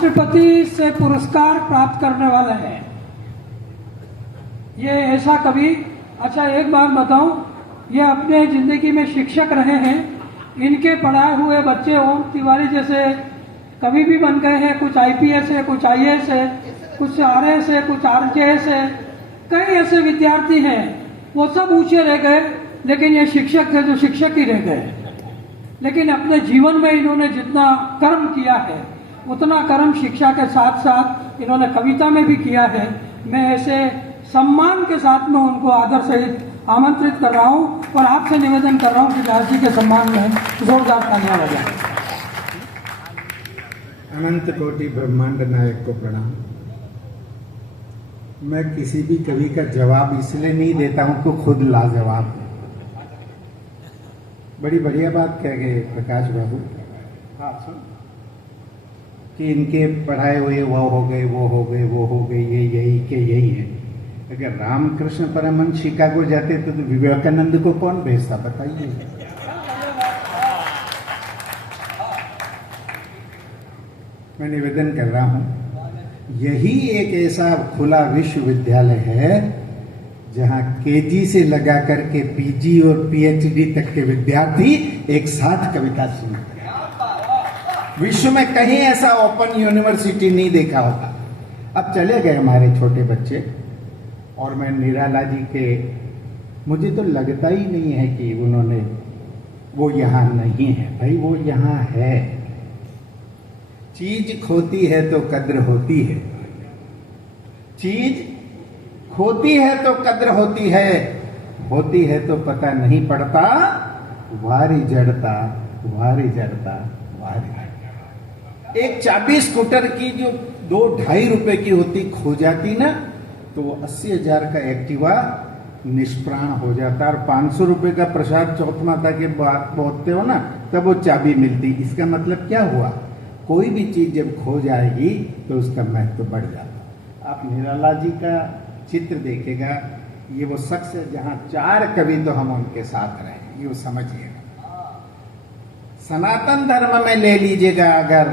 राष्ट्रपति से पुरस्कार प्राप्त करने वाले हैं। ये ऐसा कवि, अच्छा एक बात बताऊं, ये अपने जिंदगी में शिक्षक रहे हैं। इनके पढ़ाए हुए बच्चे ओम तिवारी जैसे कवि भी बन गए हैं। कुछ आईपीएस है, कुछ आईएएस है, कुछ आरएस है, कुछ आरजेएस है। कई ऐसे विद्यार्थी हैं, वो सब ऊंचे रह गए, लेकिन ये शिक्षक थे जो शिक्षक ही रह गए। लेकिन अपने जीवन में इन्होंने जितना कर्म किया है, उतना कर्म शिक्षा के साथ साथ इन्होंने कविता में भी किया है। मैं ऐसे सम्मान के साथ में उनको आदर से आमंत्रित कर रहा हूं और आपसे निवेदन कर रहा हूं कि व्यास जी के सम्मान में जोरदार तालियां बजाएं। अनंत कोटि ब्रह्मांड नायक को प्रणाम। मैं किसी भी कवि का जवाब इसलिए नहीं देता हूं कि खुद लाजवाब हूं। बड़ी बढ़िया बात कह गए प्रकाश बाबू। हाँ सुन, कि इनके पढ़ाए हुए वो हो गए, वो हो गए, वो हो गए, ये यही के यही है। अगर रामकृष्ण परमहंस शिकागो जाते तो विवेकानंद को कौन भेजता, बताइए। मैं निवेदन कर रहा हूं, यही एक ऐसा खुला विश्वविद्यालय है जहां केजी से लगा करके पीजी और पीएचडी तक के विद्यार्थी एक साथ कविता सुनते हैं। विश्व में कहीं ऐसा ओपन यूनिवर्सिटी नहीं देखा होगा। अब चले गए हमारे छोटे बच्चे, और मैं निराला जी के, मुझे तो लगता ही नहीं है कि उन्होंने, वो यहां नहीं है। भाई वो यहां है। चीज खोती है तो कद्र होती है, चीज खोती है तो कद्र होती है तो पता नहीं पड़ता, वारी जड़ता वारी जड़ता वारी। एक चाबी स्कूटर की जो 2-2.5 रुपए की होती खो जाती ना, तो वो 80,000 का एक्टिवा निष्प्राण हो जाता। और 500 रुपए का प्रसाद चौथ माता के बाद पहुंचते हो ना, तब वो चाबी मिलती। इसका मतलब क्या हुआ, कोई भी चीज जब खो जाएगी तो उसका महत्व बढ़ जाता। आप निराला जी का चित्र देखेगा, ये वो शख्स है जहां 4 कवि तो हम उनके साथ रहे, ये समझिएगा। सनातन धर्म में ले लीजिएगा अगर,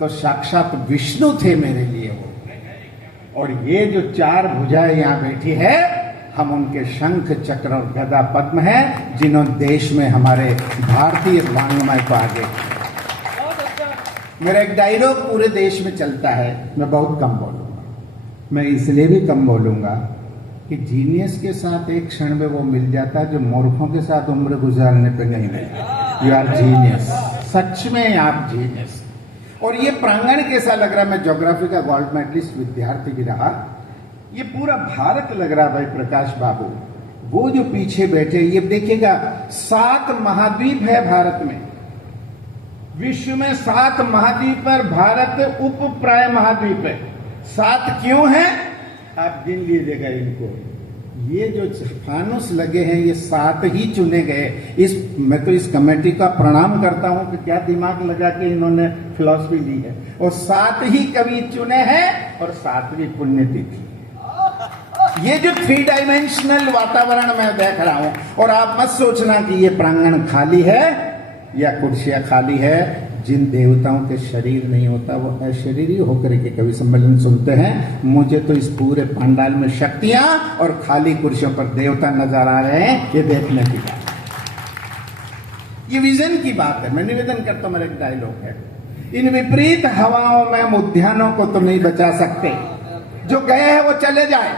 तो साक्षात विष्णु थे मेरे लिए वो। और ये जो 4 भुजाएं यहां बैठी है, हम उनके शंख चक्र और गदा पद्म है, जिन्होंने देश में हमारे भारतीय वांग्मय को आगे किया। मेरा एक डायलॉग पूरे देश में चलता है, मैं बहुत कम बोलूंगा। मैं इसलिए भी कम बोलूंगा कि जीनियस के साथ एक क्षण में वो मिल जाता है जो मूर्खों के साथ उम्र गुजारने पे नहीं मिलता। यू आर जीनियस, सच में आप जीनियस। और ये प्रांगण कैसा लग रहा है, मैं ज्योग्राफी का गोल्ड मेडलिस्ट विद्यार्थी भी रहा, ये पूरा भारत लग रहा भाई प्रकाश बाबू। वो जो पीछे बैठे, ये देखिएगा 7 महाद्वीप है भारत में। विश्व में 7 महाद्वीप पर भारत उप प्राय महाद्वीप है। 7 क्यों है, आप गिन लीजिएगा इनको। ये जो फानुस लगे हैं, ये 7 ही चुने गए। मैं तो इस कमेटी का प्रणाम करता हूं कि क्या दिमाग लगा के इन्होंने फिलॉसफी ली है। और 7 ही कवि चुने हैं, और 7वीं पुण्यतिथि। ये जो 3 डायमेंशनल वातावरण मैं देख रहा हूं, और आप मत सोचना कि ये प्रांगण खाली है या कुर्सियां खाली है। जिन देवताओं के शरीर नहीं होता वो अशरीरी होकर के कवि सम्मेलन सुनते हैं। मुझे तो इस पूरे पंडाल में शक्तियां और खाली कुर्सियों पर देवता नजर आ रहे हैं। ये देखने की बात, ये विजन की बात है। मैं निवेदन करता हूं, मेरा एक डायलॉग है, इन विपरीत हवाओं में हम उद्यानों को तो नहीं बचा सकते, जो गए हैं वो चले जाए।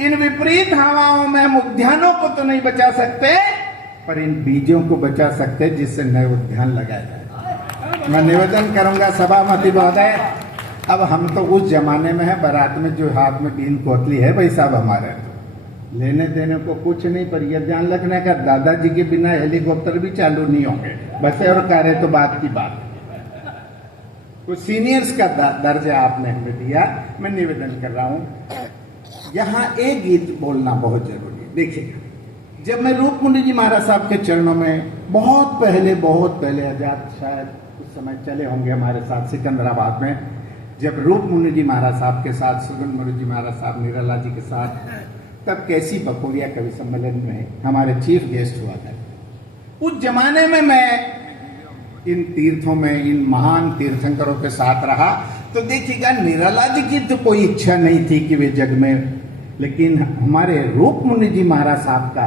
इन विपरीत हवाओं में हम उद्यानों को तो नहीं बचा सकते, पर इन बीजों को बचा सकते जिससे नए उद्यान लगाए जाए। मैं निवेदन करूंगा सभापति महोदय, अब हम तो उस जमाने में है, बारात में जो हाथ में 3 कोतली है भाई साहब, हमारे लेने देने को कुछ नहीं, पर यह ध्यान रखने का दादाजी के बिना हेलीकॉप्टर भी चालू नहीं होंगे। बसे और कारें तो बात की बात। कुछ सीनियर्स का दर्जा आपने हमें दिया। मैं निवेदन कर रहा हूं, यहां एक गीत बोलना बहुत जरूरी है। देखिए, जब मैं रूपकुंड जी महाराज साहब के चरणों में बहुत पहले आजाद शायद उस समय चले होंगे हमारे साथ सिकंदराबाद में, जब रूपकुंड जी महाराज साहब के साथ, सुगन मुनि जी महाराज साहब, निराला जी के साथ, तब कैसी बकोरिया कवि सम्मेलन में हमारे चीफ गेस्ट हुआ था। उस जमाने में मैं इन तीर्थों में, इन महान तीर्थंकरों के साथ रहा, तो देखिएगा निराला जी की तो कोई इच्छा नहीं थी कि वे जग में, लेकिन हमारे रूप मुनि जी महाराज साहब का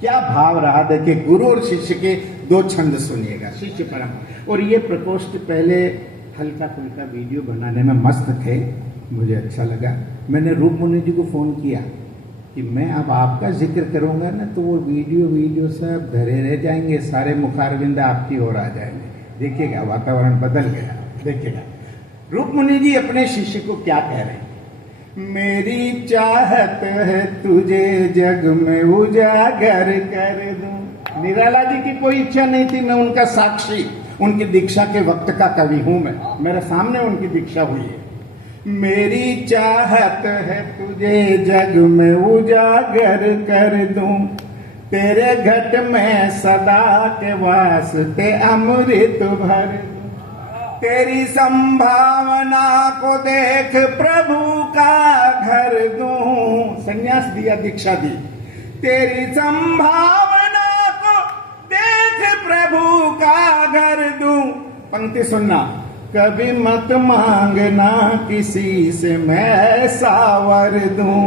क्या भाव रहा। देखिए गुरु और शिष्य के दो छंद सुनिएगा, शिष्य परम। और ये प्रकोष्ठ पहले हल्का फुल्का वीडियो बनाने में मस्त थे, मुझे अच्छा लगा। मैंने रूप मुनि जी को फोन किया कि मैं अब आपका जिक्र करूंगा ना तो वो वीडियो सब धरे रह जाएंगे, सारे मुखारविंद आपकी ओर आ जाएंगे। देखिएगा वातावरण बदल गया। देखिएगा रूप मुनि जी अपने शिष्य को क्या कह रहे हैं। मेरी चाहत है तुझे जग में उजागर कर दूं। निराला जी की कोई इच्छा नहीं थी, मैं उनका साक्षी, उनकी दीक्षा के वक्त का कवि हूं। मैं मेरे सामने उनकी दीक्षा हुई है। मेरी चाहत है तुझे जग में उजागर कर दूं, तेरे घट में सदा के वास्ते अमृत भर दूं। तेरी संभावना को देख प्रभु का घर दूं। संन्यास दिया, दीक्षा दी। तेरी संभावना को देख प्रभु का घर दूं। पंक्ति सुनना, कभी मत मांगना किसी से मैं ऐसा वर दूं।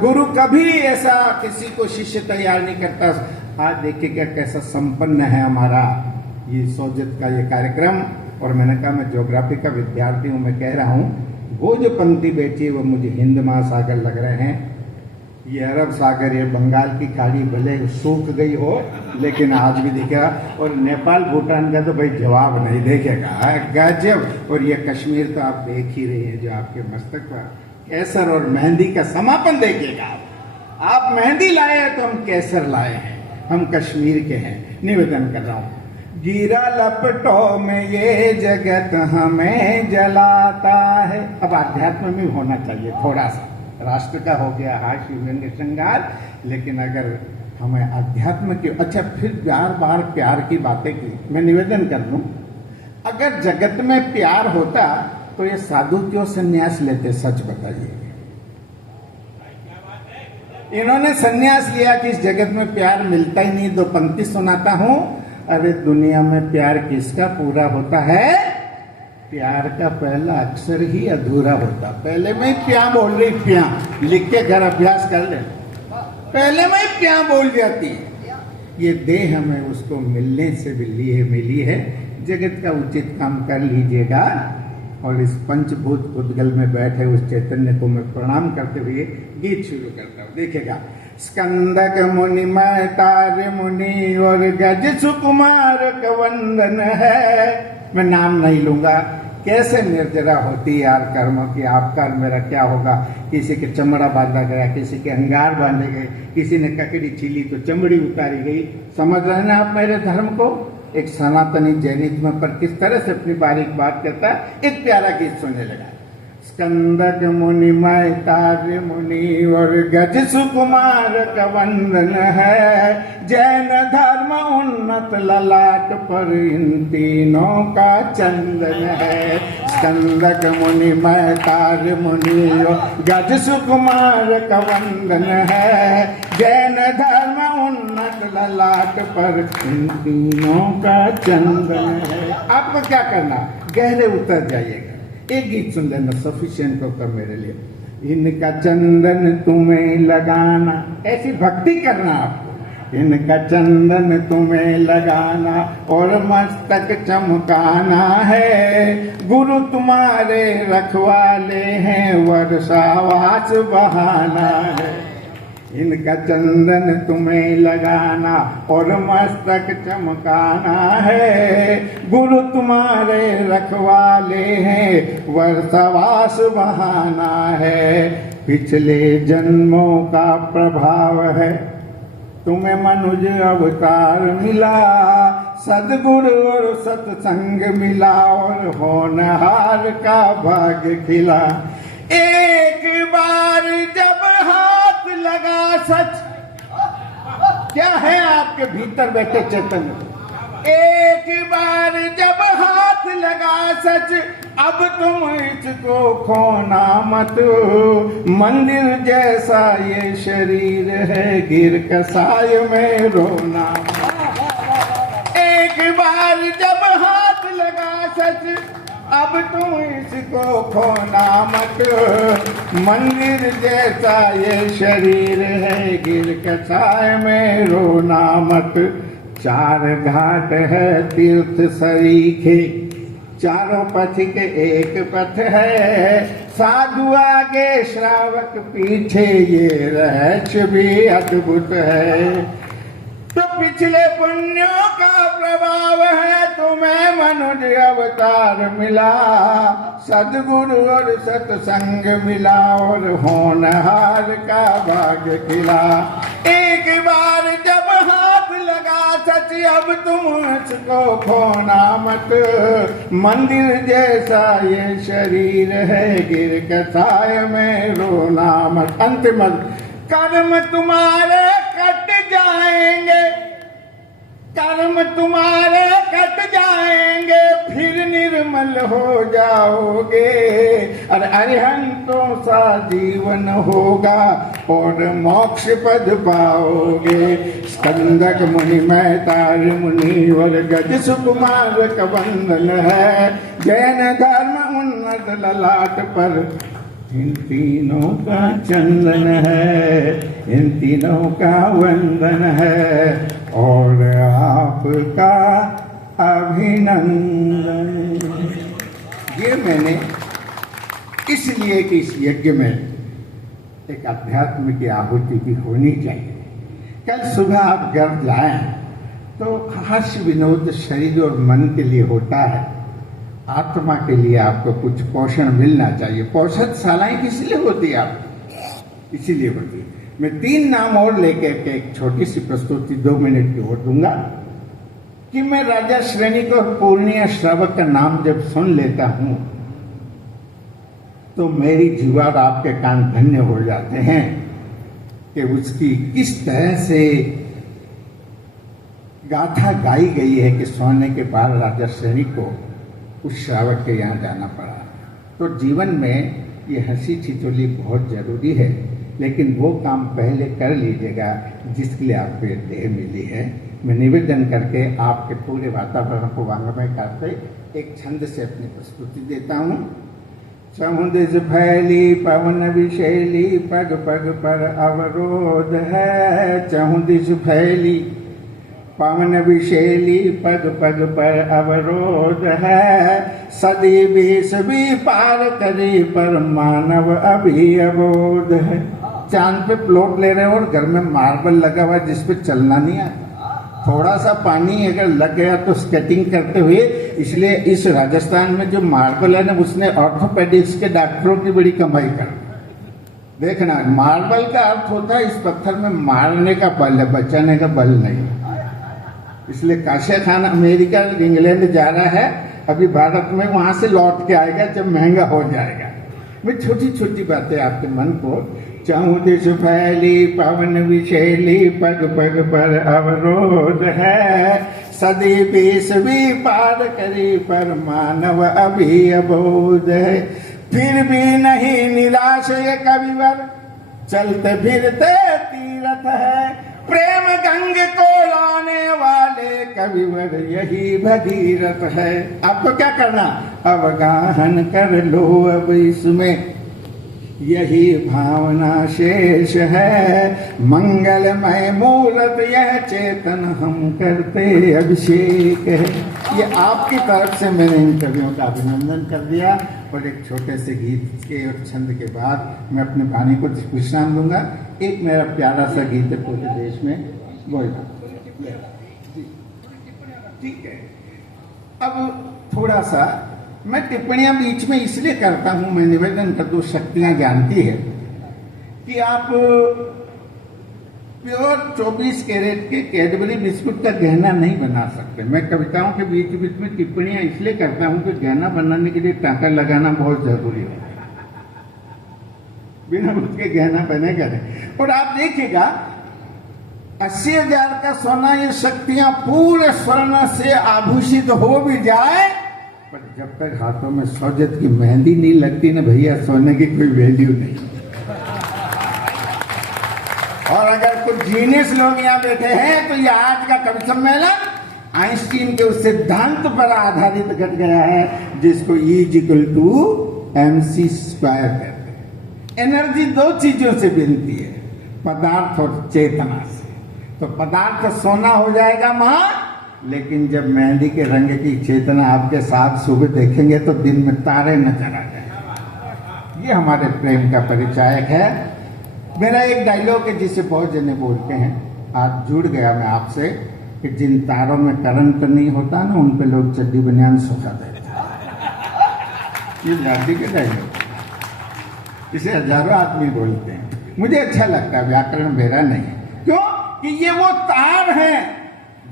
गुरु कभी ऐसा किसी को शिष्य तैयार नहीं करता। आज देखिए कैसा संपन्न है हमारा ये सोजत का ये कार्यक्रम। और मैंने कहा मैं ज्योग्राफी का विद्यार्थी हूं, मैं कह रहा हूं वो जो पंक्ति बैठी है वो मुझे हिंद महासागर लग रहे हैं। ये अरब सागर, ये बंगाल की खाड़ी भले सूख गई हो लेकिन आज भी दिखेगा। और नेपाल भूटान का तो भाई जवाब नहीं, देखेगा गजब। और ये कश्मीर तो आप देख ही रहे हैं, जो आपके मस्तक पर केसर और मेहंदी का समापन देखिएगा। आप मेहंदी लाए हैं तो हम केसर लाए हैं, हम कश्मीर के हैं। निवेदन कर रहा हूं, गिरा लपटों में ये जगत हमें जलाता है। अब अध्यात्म में होना चाहिए थोड़ा सा, राष्ट्र का हो गया हास्य व्यंग्य श्रृंगार, लेकिन अगर हमें अध्यात्म की, अच्छा फिर बार बार प्यार की बातें की। मैं निवेदन कर दूं, अगर जगत में प्यार होता तो ये साधु क्यों संन्यास लेते, सच बताइए। इन्होंने संन्यास लिया कि इस जगत में प्यार मिलता ही नहीं। दो पंक्ति सुनाता हूं, अरे दुनिया में प्यार किसका पूरा होता है, प्यार का पहला अक्षर ही अधूरा होता। पहले में ही प्या बोल रही, प्या लिख के घर अभ्यास कर ले, पहले में ही प्या बोल जाती है। ये देह हमें उसको मिलने से मिली है। जगत का उचित काम कर लीजिएगा। और इस पंचभूत उद्गल में बैठे उस चैतन्य को मैं प्रणाम करते हुए गीत शुरू करता हूँ। देखिएगा, स्कंदक मुनि मैं तार मुनि और गज सुकुमार का वंदन है। मैं नाम नहीं लूंगा, कैसे निर्जरा होती यार कर्म की। आपका और मेरा क्या होगा। किसी के चमड़ा बांधा गया, किसी के अंगार बांधे गए, किसी ने ककड़ी छीली तो चमड़ी उतारी गई। समझ रहे हैं आप मेरे धर्म को। एक सनातनी जैनिज्म पर किस तरह से अपनी बारीक बात करता है। एक प्यारा गीत सुनने लगा। स्कंदक मुनि मैं तार्य मुनि और गज सुकुमार का वंदन है। जैन धर्म उन्नत ललाट पर इन तीनों का चंदन है। स्कंदक मुनि मैं तार्य मुनि और गज सुकुमार का वंदन है। जैन धर्म उन्नत ललाट पर इन तीनों का चंदन है। आपको क्या करना, गहरे उतर जाइएगा। एक गीत सुन लेना, सफिशिएंट होगा मेरे लिए। इनका चंदन तुम्हें लगाना, ऐसी भक्ति करना आपको। इनका चंदन तुम्हें लगाना और मस्तक चमकाना है। गुरु तुम्हारे रखवाले हैं, वर्षावास बहाना है। इनका चंदन तुम्हें लगाना और मस्तक चमकाना है। गुरु तुम्हारे रखवाले हैं, वर्षावास बहाना है। पिछले जन्मों का प्रभाव है, तुम्हें मनुज अवतार मिला। सद्गुरु और सत्संग मिला और होनहार का भाग्य खिला। एक बार जब हाथ लगा सच, क्या है आपके भीतर बैठे चैतन्य। एक बार जब हाथ लगा सच, अब तुम इसको खोना मत। मंदिर जैसा ये शरीर है, गिर कसाय में रोना। एक बार बार जब हाथ लगा सच, अब तुम इसको खोना मत। मंदिर जैसा ये शरीर है, गिर कछाय में रोना मत। चार घाट है तीर्थ सरीखे, चारों पथ के एक पथ है। साधु आगे श्रावक पीछे, ये रहस्य भी अद्भुत है। तो पिछले पुण्यों का प्रभाव है, तुम्हें मनुष्य अवतार मिला। सद्गुरु और सत्संग मिला, और होनहार का भाग्य खिला। एक बार जब हाथ लगा सच, अब तुम उसको खोना मत। मंदिर जैसा ये शरीर है, गिर कछाय में रोना मत। अंतिम कर्म तुम्हारे कट जाएंगे, कर्म तुम्हारे कट जाएंगे, फिर निर्मल हो जाओगे। और अरिहंतों सा जीवन होगा, और मोक्ष पद पाओगे। स्कंदक मुनि मैतार मुनि और गज सुकुमार का वंदन है। जैन धर्म उन्नत ललाट पर इन तीनों का चंदन है, इन तीनों का वंदन है, और आपका अभिनंदन। ये मैंने इसलिए कि इस यज्ञ में एक अध्यात्म की आहुति भी होनी चाहिए। कल सुबह आप घर जाएं तो हास्य विनोद शरीर और मन के लिए होता है, आत्मा के लिए आपको कुछ पोषण मिलना चाहिए। पोषणशालाएं किस लिए होती है? आप इसीलिए होती है। मैं 3 नाम और लेकर के एक छोटी सी प्रस्तुति 2 मिनट की और दूंगा कि मैं राजा श्रेणिक और पूर्णिया श्रावक का नाम जब सुन लेता हूं तो मेरी जीवा और आपके कान धन्य हो जाते हैं कि उसकी किस तरह से गाथा गाई गई है कि सोने के बाद राजा श्रेणी को उस श्रावक के यहाँ जाना पड़ा। तो जीवन में ये हंसी ठिठोली बहुत जरूरी है, लेकिन वो काम पहले कर लीजिएगा जिसके लिए आपको ये देह मिली है। मैं निवेदन करके आपके पूरे वातावरण को वांगमय करते एक छंद से अपनी प्रस्तुति देता हूँ। समुद्र फैली पवन विशैली, पग पग पर अवरोध है। चहुदिश फैली पवन विशैली, पग पग पर अवरोध है। सदी 20 भी पार करी, पर मानव अभी अबोध है। चांद पे प्लॉट ले रहे हो और घर में मार्बल लगा हुआ जिस पे चलना नहीं आता। थोड़ा सा पानी अगर लग गया तो स्केटिंग करते हुए, इसलिए इस राजस्थान में जो मार्बल है ना, उसने ऑर्थोपेडिक्स के डॉक्टरों की बड़ी कमाई कर। देखना, मार्बल का अर्थ होता है इस पत्थर में मारने का बल है, बचाने का बल नहीं। इसलिए काशिया खान अमेरिका इंग्लैंड जा रहा है, अभी भारत में, वहां से लौट के आएगा जब महंगा हो जाएगा। मैं छोटी छोटी बातें आपके मन को। चहुदिश फैली पवन विशैली, पग पग पर अवरोध है। सदी 20 भी पार करी, पर मानव अभी अबोध है। फिर भी नहीं निराश ये कविवर, चलते फिरते तीरथ है। प्रेम गंग को लाने वाले कविवर यही भगीरथ है। आपको क्या करना? अवगाहन कर लो अब इसमें, यही भावना शेष है। मंगलमय मूर्त यह चेतन, हम करते अभिषेक है। ये आपकी तरफ से मैंने इन कवियों का अभिनंदन कर दिया। और एक छोटे से गीत के और छंद के बाद मैं अपने वाणी को विश्राम दूंगा। एक मेरा प्यारा सा गीत है पूरे देश में, बोलना ठीक है। अब थोड़ा सा मैं टिप्पणियां बीच में इसलिए करता हूं, मैं निवेदन कर दूं, शक्तियां जानती है कि आप प्योर 24 कैरेट के कैडबरी बिस्कुट का गहना नहीं बना सकते। मैं कविताओं के बीच बीच में टिप्पणियां इसलिए करता हूं कि गहना बनाने के लिए टांका लगाना बहुत जरूरी है, बिना उसके गहना बनेगा नहीं। और आप देखिएगा 80,000 का सोना, ये शक्तियां पूरे स्वर्ण से आभूषित हो भी जाए, पर जब तक हाथों में सौजत की मेहंदी नहीं लगती ना भैया, सोने की कोई वैल्यू नहीं। और अगर कुछ जीनियस लोग यहाँ बैठे हैं तो ये आज का कवि सम्मेलन आइंस्टीन के उस सिद्धांत पर आधारित घट गया है जिसको E=mc² कहते हैं। एनर्जी दो चीजों से बनती है, पदार्थ और चेतना से। तो पदार्थ सोना हो जाएगा मां, लेकिन जब मेहंदी के रंग की चेतना आपके साथ सुबह देखेंगे तो दिन में तारे नजर आ जाएंगे। ये हमारे प्रेम का परिचायक है। मेरा एक डायलॉग है जिसे बहुत जने बोलते हैं, आज जुड़ गया मैं आपसे, कि जिन तारों में करंट नहीं होता ना उन पे लोग चड्डी बनियान सुखा देते हैं। ये गांधी के डायलॉग, इसे हजारों आदमी बोलते हैं। मुझे अच्छा लगता है, व्याकरण मेरा नहीं। क्यों? कि ये वो तार हैं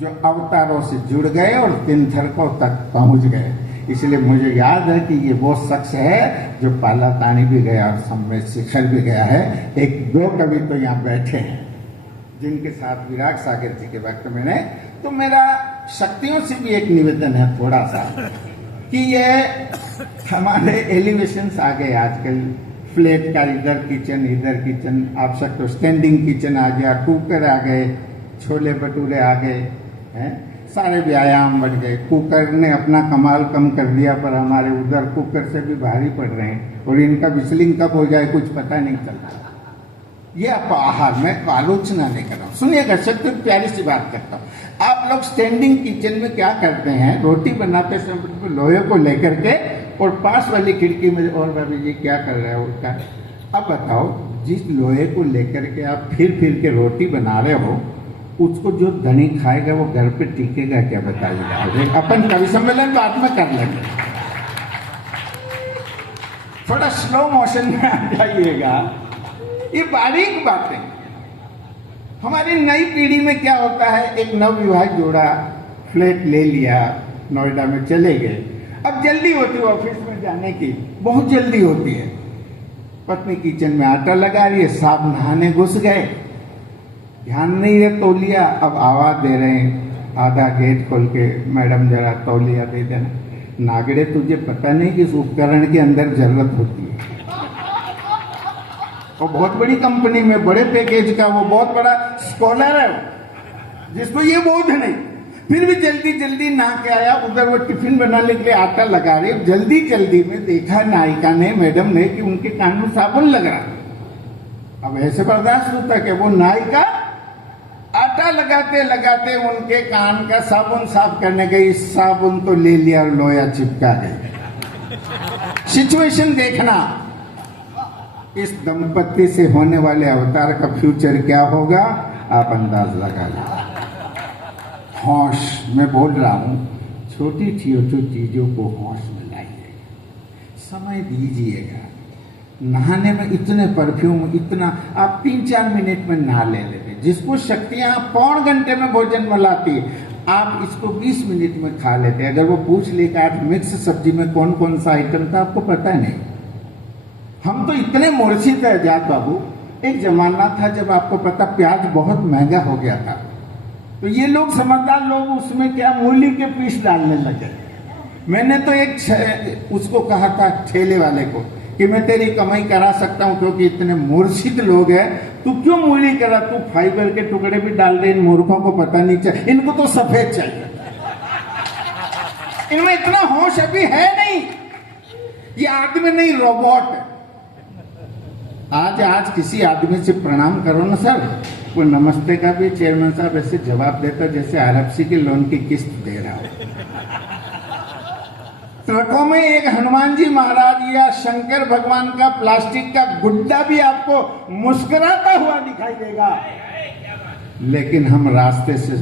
जो अवतारों से जुड़ गए और तीर्थरकों तक पहुंच गए। इसलिए मुझे याद है कि ये वो शख्स है जो पालातानी भी गया और सम्मेद शिखर भी गया है। एक दो कवि तो यहाँ बैठे हैं जिनके साथ विराग सागर जी के वक्त में ने, तो मेरा शक्तियों से भी एक निवेदन है थोड़ा सा, कि ये हमारे एलिवेशंस आ गए आजकल। फ्लैट का इधर किचन, आप सकते हो स्टैंडिंग किचन आ गया, कुकर आ गए, छोले भटूरे आ गए हैं, सारे व्यायाम बढ़ गए। कुकर ने अपना कमाल कम कर दिया, पर हमारे उधर कुकर से भी भारी पड़ रहे हैं और इनका विस्लिंग कब हो जाए कुछ पता नहीं चलता। ये आप आहार में आलोचना नहीं कर रहा हूँ, सुनिएगा, सबसे प्यारी सी बात करता हूँ। आप लोग स्टैंडिंग किचन में क्या करते हैं, रोटी बनाते समय लोहे को लेकर के और पास वाली खिड़की में, और भाभी जी क्या कर रहे हो उसका। अब बताओ, जिस लोहे को लेकर के आप फिर के रोटी बना रहे हो, उसको जो धनी खाएगा वो घर पे टिकेगा क्या, बताइएगा। अपन कवि सम्मेलन बाद में कर लेंगे, थोड़ा स्लो मोशन में आ जाइएगा। ये बारीक बातें। हमारी नई पीढ़ी में क्या होता है, एक नवविवाहित जोड़ा फ्लैट ले लिया, नोएडा में चले गए। अब जल्दी होती है ऑफिस में जाने की, बहुत जल्दी होती है। पत्नी किचन में आटा लगा रही है, साहब नहाने घुस गए, ध्यान नहीं है तौलिया। अब आवाज दे रहे हैं आधा गेट खोल के, मैडम जरा तौलिया दे देना। नागड़े, तुझे पता नहीं कि इस उपकरण के अंदर जरूरत होती है। और बहुत बड़ी कंपनी में बड़े पैकेज का वो बहुत बड़ा स्कॉलर है जिसको ये बोझ नहीं, फिर भी जल्दी जल्दी नहा के आया, उधर वो टिफिन बनाने के लिए आटा लगा रहे। जल्दी जल्दी में देखा नायिका ने, मैडम ने, कि उनके कान में साबुन लग रहा। अब ऐसे बर्दाश्त होता कि वो नायिका आटा लगाते लगाते उनके कान का साबुन साफ करने गई, साबुन तो ले लिया और लोया चिपका गई। सिचुएशन देखना, इस दंपत्ति से होने वाले अवतार का फ्यूचर क्या होगा आप अंदाज लगा लीजिए। होश, मैं बोल रहा हूं, छोटी छोटी चीजों को होश में लाइए, समय दीजिएगा। नहाने में इतने परफ्यूम, इतना आप 3-4 मिनट में नहा ले लेते। जिसको शक्तियां पौन घंटे में भोजन बनाती, आप इसको 20 मिनट में खा लेते। अगर वो पूछ ले कि आज मिक्स सब्जी में कौन कौन सा आइटम था, आपको पता नहीं। हम तो इतने मूर्छित है जात बाबू। एक जमाना था जब आपको पता प्याज बहुत महंगा हो गया था, तो ये लोग समझदार लोग उसमें क्या मूली के पीस डालने लगे। मैंने तो एक उसको कहा था ठेले वाले को कि मैं तेरी कमाई करा सकता हूं, क्योंकि इतने मूर्छित लोग हैं, तू क्यों मूली करा, तू फाइबर के टुकड़े भी डाल दे, इन मूर्खों को पता नहीं चाहिए, इनको तो सफेद चाहिए, इनमें इतना होश अभी है नहीं। ये आदमी नहीं, रोबोट है। आज किसी आदमी से प्रणाम करो ना सर, वो नमस्ते का भी चेयरमैन साहब ऐसे जवाब देता जैसे आरएफसी के लोन की किस्त दे रहा हो। ट्रकों में एक हनुमान जी महाराज या शंकर भगवान का प्लास्टिक का गुड्डा भी आपको मुस्कुराता हुआ दिखाई देगा, लेकिन हम रास्ते से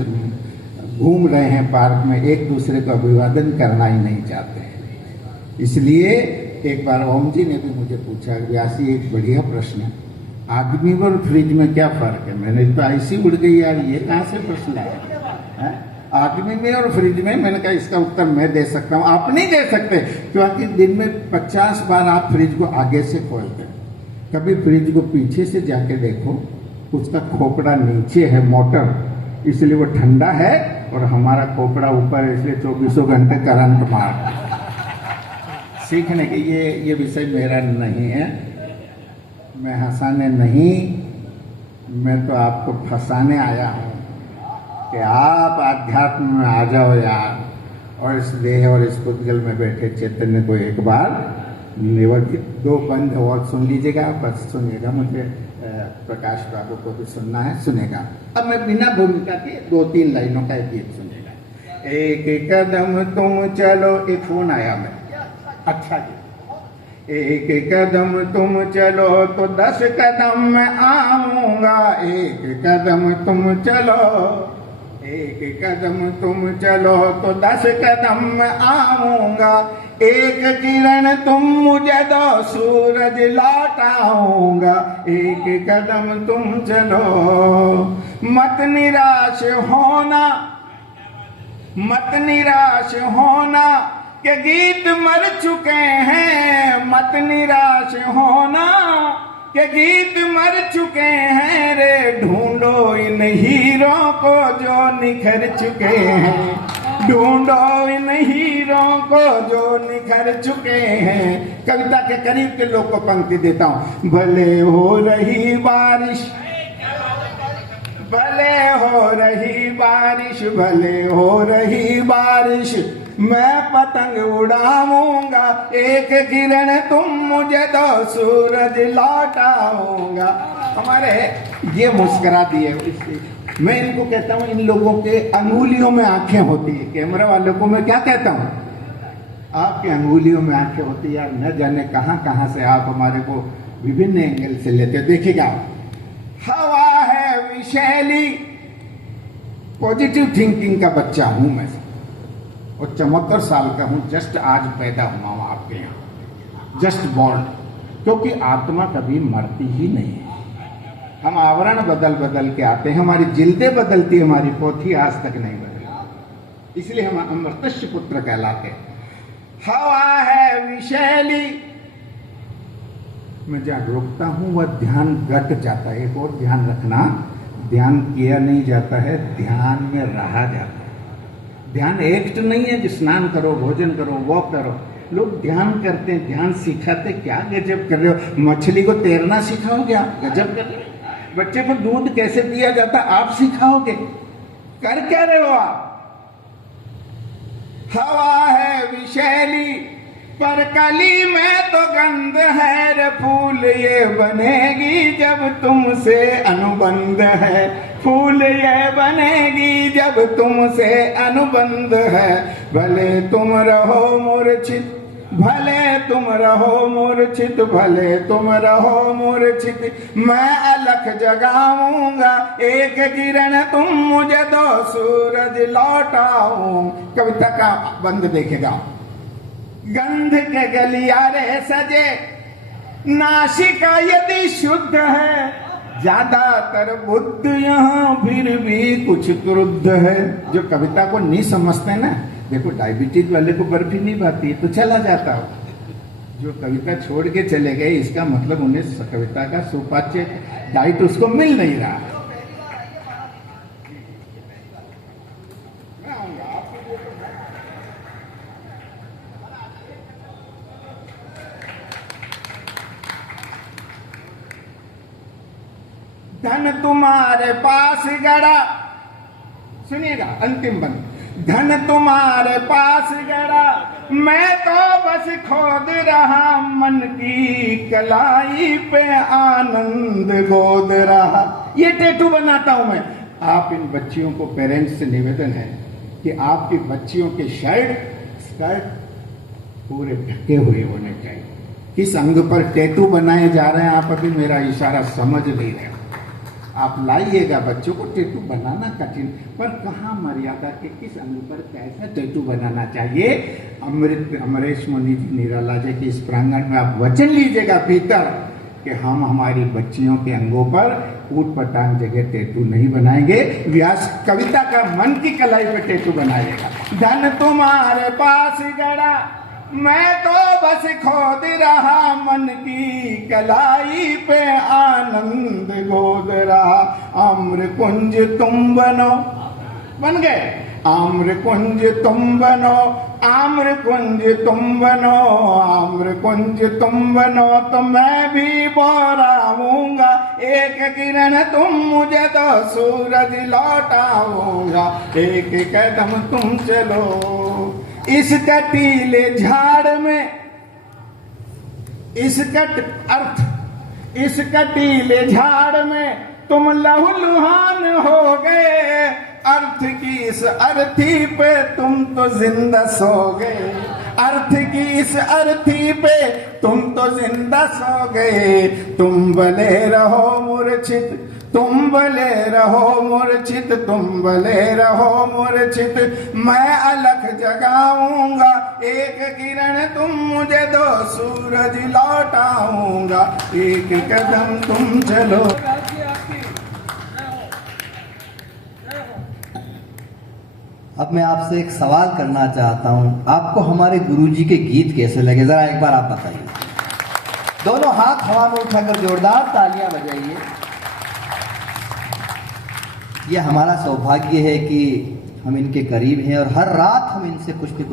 घूम रहे हैं पार्क में, एक दूसरे को अभिवादन करना ही नहीं चाहते। इसलिए एक बार ओम जी ने भी मुझे पूछा, व्यासी एक बढ़िया प्रश्न है, आदमी और फ्रिज में क्या फर्क है। मैंने तो ऐसी उड़ गई यार, ये कहाँ से प्रश्न आया, आदमी में और फ्रिज में। मैंने कहा इसका उत्तर मैं दे सकता हूँ, आप नहीं दे सकते, क्योंकि दिन में 50 बार आप फ्रिज को आगे से खोलते। कभी फ्रिज को पीछे से जाके देखो, उसका खोपड़ा नीचे है, मोटर, इसलिए वो ठंडा है, और हमारा खोपड़ा ऊपर है, इसलिए 24 घंटे करंट मार। सीखने के ये विषय मेरा नहीं है, मैं हंसाने नहीं, मैं तो आपको फंसाने आया हूँ कि आप आध्यात्म में आ जाओ यार, और इस देह और इस पुद्गल में बैठे चैतन्य को एक बार निवर्तित 2 बंद और सुन लीजिएगा, बस सुनिएगा, मुझे प्रकाश बाबू को भी सुनना है, सुनेगा। अब मैं बिना भूमिका के 2-3 लाइनों का एक गीत सुनिएगा। एक कदम तुम चलो, एक फोन आया मैं, अच्छा जी। एक कदम तुम चलो तो 10 कदम मैं आऊंगा, एक कदम तुम चलो, एक कदम तुम चलो तो 10 कदम मैं आऊंगा, एक किरण तुम मुझे दो सूरज लौटाऊंगा, एक कदम तुम चलो। मत निराश होना, मत निराश होना के गीत मर चुके हैं, मत निराश होना के गीत मर चुके हैं रे, ढूंढो इन हीरो को जो निखर चुके हैं, ढूंढो इन हीरो को जो निखर चुके हैं। कविता के करीब के लोग को पंक्ति देता हूं। भले हो रही बारिश, भले हो रही बारिश, भले हो रही बारिश, मैं पतंग उड़ाऊंगा, एक किरण तुम मुझे दो सूरज लौटाऊंगा। हमारे ये मुस्कुरा दिए, मैं इनको कहता हूं, इन लोगों के अंगुलियों में आंखें होती है। कैमरा वालों को मैं क्या कहता हूं, आपके अंगुलियों में आंखें होती है यार, न जाने कहां कहां से आप हमारे को विभिन्न एंगल से लेते। देखिएगा, हवा है विशैली, पॉजिटिव थिंकिंग का बच्चा हूं मैं, और 74 साल का हूं, जस्ट आज पैदा हुआ हूं आपके यहाँ, जस्ट बॉर्न। क्योंकि आत्मा कभी मरती ही नहीं है, हम आवरण बदल बदल के आते हैं, हमारी जिल्दें बदलती, हमारी पोथी आज तक नहीं बदली, इसलिए हम अमृतस्य पुत्र कहलाते हैं। हवा है विशैली, मैं जहां रोकता हूं वह ध्यान घट जाता है। एक और ध्यान रखना, ध्यान किया नहीं जाता है, ध्यान में रहा जाता है। ध्यान एक्ट नहीं है कि स्नान करो, भोजन करो, वॉक करो। लोग ध्यान करते हैं, ध्यान सिखाते, क्या गजब कर रहे हो। मछली को तैरना सिखाओगे आप, गजब कर रहे हो। बच्चे को दूध कैसे पिया जाता आप सिखाओगे, कर क्या रहे हो आप। हवा है विशैली पर कली में तो गंध है रे, फूल ये बनेगी जब तुमसे अनुबंध है, फूल ये बनेगी जब तुमसे अनुबंध है। भले तुम रहो मूर्छित, भले तुम रहो मूर्छित, भले तुम रहो मूर्छित, मैं अलख जगाऊंगा, एक किरण तुम मुझे दो सूरज लौटाऊं। कविता का बंद देखेगा। गंध के गलियारे सजे, नासिका यदि शुद्ध है, ज्यादातर बुद्ध यहाँ फिर भी कुछ क्रुद्ध है। जो कविता को नहीं समझते ना, देखो डायबिटीज वाले को बर्फी नहीं पाती है तो चला जाता हो, जो कविता छोड़ के चले गए इसका मतलब उन्हें कविता का सुपाच्य डाइट उसको मिल नहीं रहा। धन तुम्हारे पास गड़ा, सुनिएगा अंतिम बंद। धन तुम्हारे पास गड़ा, मैं तो बस खोद रहा, मन की कलाई पे आनंद गोद रहा। ये टैटू बनाता हूं मैं। आप इन बच्चियों को, पेरेंट्स से निवेदन है कि आपकी बच्चियों के शर्ट स्कर्ट पूरे ढके हुए होने चाहिए। किस अंग पर टैटू बनाए जा रहे हैं आप अभी मेरा इशारा समझ नहीं रहे। आप लाइएगा, बच्चों को टैटू बनाना कठिन, पर कहाँ मर्यादा के किस अंग पर कैसा टैटू बनाना चाहिए। अमरीश मुनि जी निराला जी के इस प्रांगण में आप वचन लीजिएगा भीतर कि हम हमारी बच्चियों के अंगों पर ऊट पटांग जगह टैटू नहीं बनाएंगे। व्यास कविता का मन की कलाई पे टैटू बनाएगा। धन तुम्हारे पास गड़ा, मैं तो बस खोद रहा, मन की कलाई पे आनंद गोद रहा। अम्र कुंज तुम बनो, बन गए। आम्र कुंज तुम बनो, आम्र कुंज तुम बनो, आम्र कुंज तुम बनो तो मैं भी बहराऊंगा, एक किरण तुम मुझे तो सूरज लौटाऊंगा, एक कदम तुम चलो इस कटीले झाड़ में, इस कटीले झाड़ में तुम लहूलुहान हो गए, अर्थ की इस अर्थी पे तुम तो जिंदा सो गए, अर्थ की इस अर्थी पे तुम तो जिंदा सो गए। तुम भले रहो मूर्छित, तुम भले रहो मूर्छित, तुम भले रहो मूर्छित, मैं अलख जगाऊंगा, एक किरण तुम मुझे दो सूरज लौटाऊंगा, एक कदम तुम चलो। अब मैं आपसे एक सवाल करना चाहता हूं, आपको हमारे गुरुजी के गीत कैसे लगे, जरा एक बार आप बताइए। दोनों हाथ हवा में उठाकर जोरदार तालियां बजाइए। यह हमारा सौभाग्य है कि हम इनके करीब हैं और हर रात हम इनसे कुछ न कुछ